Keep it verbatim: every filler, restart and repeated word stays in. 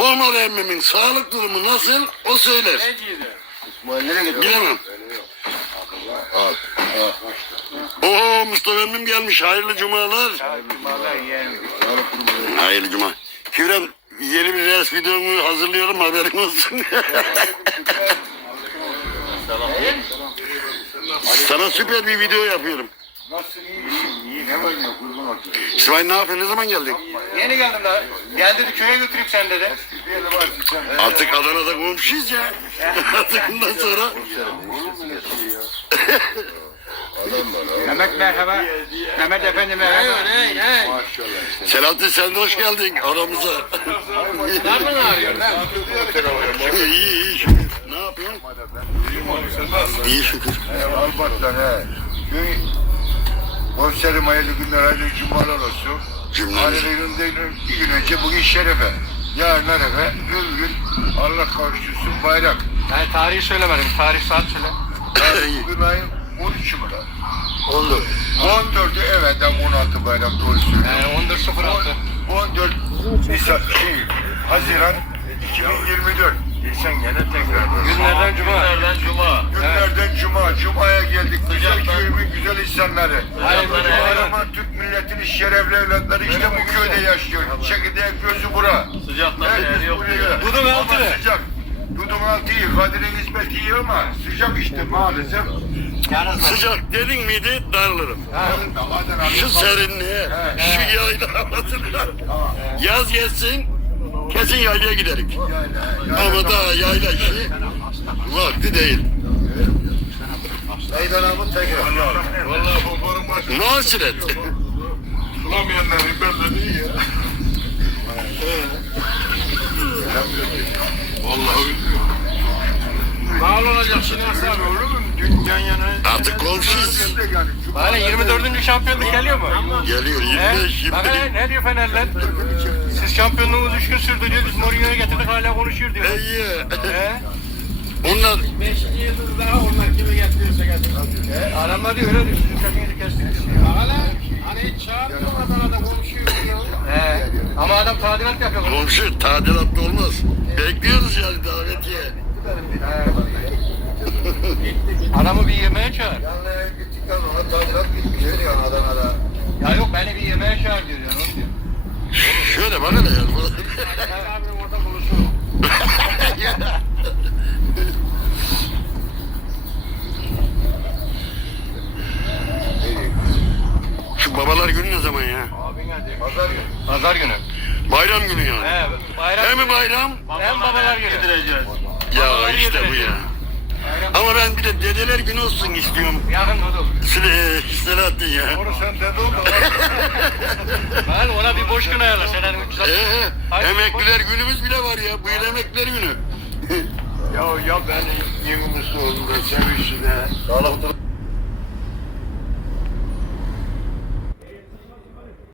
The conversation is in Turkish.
Omar emmimin sağlık durumu nasıl? O söyler. İsmail nereye gidiyor? Bilemem. Al. Oo Mustafa emmim gelmiş. Hayırlı cumalar. Hayırlı cuma. Küvrem yeni bir ders videomu hazırlıyorum, haberin olsun. Sana süper bir video yapıyorum. Nasılsın, iyi misin? İyi, ne var ya, kurban olsun. İsmail ne yapıyorsun? Ne zaman geldin? Yeni geldim daha. Gel dedi köye götüreyim sen dedi. Bir yere var, sen- Artık Adana'da komşuyuz ya. Artık bundan sonra. Olur mu öyle şey ya? Adam var, ha. Mehmet merhaba. Mehmet efendi merhaba. Ne ne? Maşallah. Selahattin sen de hoş geldin aramıza. Nereden arıyorsun lan? iyi iyi şükür. Ne yapıyorsun? İyi şükür. He, Albat'tan he. Köy, komiserim hayırlı günler, hayırlı cumalar olsun. Cümlemiz. Hayırlı günler, bir gün önce bugün şerefe. Yarın arefe, öbür gün Allah kavuştursun bayrak. Ben tarihi söylemedim. Tarih saat söyle. Bugün ayın on üçü mü lan? on dört. on dördü evet, on altı bayram, doğru söylüyorum. Ee, on dört sıfır altı. on dört Nisan, şey, Haziran iki bin yirmi dört. Geçen gene tekrar. Günlerden cuma. Günlerden cuma. Günlerden cuma. Cuma'ya geldik. Güzel köyümün güzel insanları. Hayırlı Kahraman Türk milletinin şerefli evlatları işte bu köyde yaşıyor. Çekirdeği gözü bura. Sıcaktan Herkes yer yok. buraya. Dudum altı Ama ne? sıcak. Dudum altı iyi. Kadir'in hizmeti iyi ama sıcak işte maalesef. Sıcak dedin miydi darılırım. Adana, Şu serinliğe, şu yayla havasına. Yaz geçsin, kesin yaylaya giderik. Ama daha yayla işi vakti değil. Meydanamın tekrar. Vallahi babanın başı Nasiret. bulamayanların belli değil ya. Vallahi bilmiyorum. Bağlı olacak şimdi nasıl abi olur mu? Dün yan yana. Artık komşuyuz. Bana yirmi dördüncü şampiyonluk geliyor mu? Geliyor He? yirmi beş, Bak yirmi hele ne diyor Fenerler? Siz şampiyonluğumuz üç gün sürdü diyor. Biz Mourinho'ya getirdik hala konuşuyor diyor. İyi. He? Onlar beşinci yıldız daha onlar kimi getiriyorsa getirsin. He? Adamlar diyor öyle diyor. Sizin takımı kestiniz. Hala hani hiç çağırmıyor Adana'da konuşuyor diyor. He. Ama adam tadilat yapıyor. komşu tadilatlı olmaz. Bekliyoruz yani davetiye. Adamı bir yemeğe çağır. Yanlıya gittikten sonra tadilat bitmiştir yani Adana'da. Ya yok beni bir yemeğe çağır diyor ya. Nasıl diyor? Şöyle bana ne yani. Abim orada buluşur. Şu babalar günü ne zaman ya? Abin hadi. Pazar günü. Pazar günü. Bayram günü yani. He, bayram. Hem mi bayram? Hem babalar günü. Ya işte bu ya. Ama ben bir de dedeler günü olsun istiyorum. Yakın Dudu. Sile, Selahattin ya. Onu sen dede ol da. Ben ona bir boş gün ayarla. Senenin üç yüz altmış. Ee, Hayır, emekliler günümüz bile var ya. Bu yıl emekliler günü. Ya ya ben yemin usulünde, sevişine, Sağlıklı